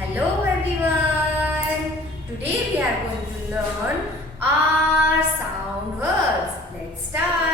Hello everyone. Today we are going to learn R sound words. Let's start.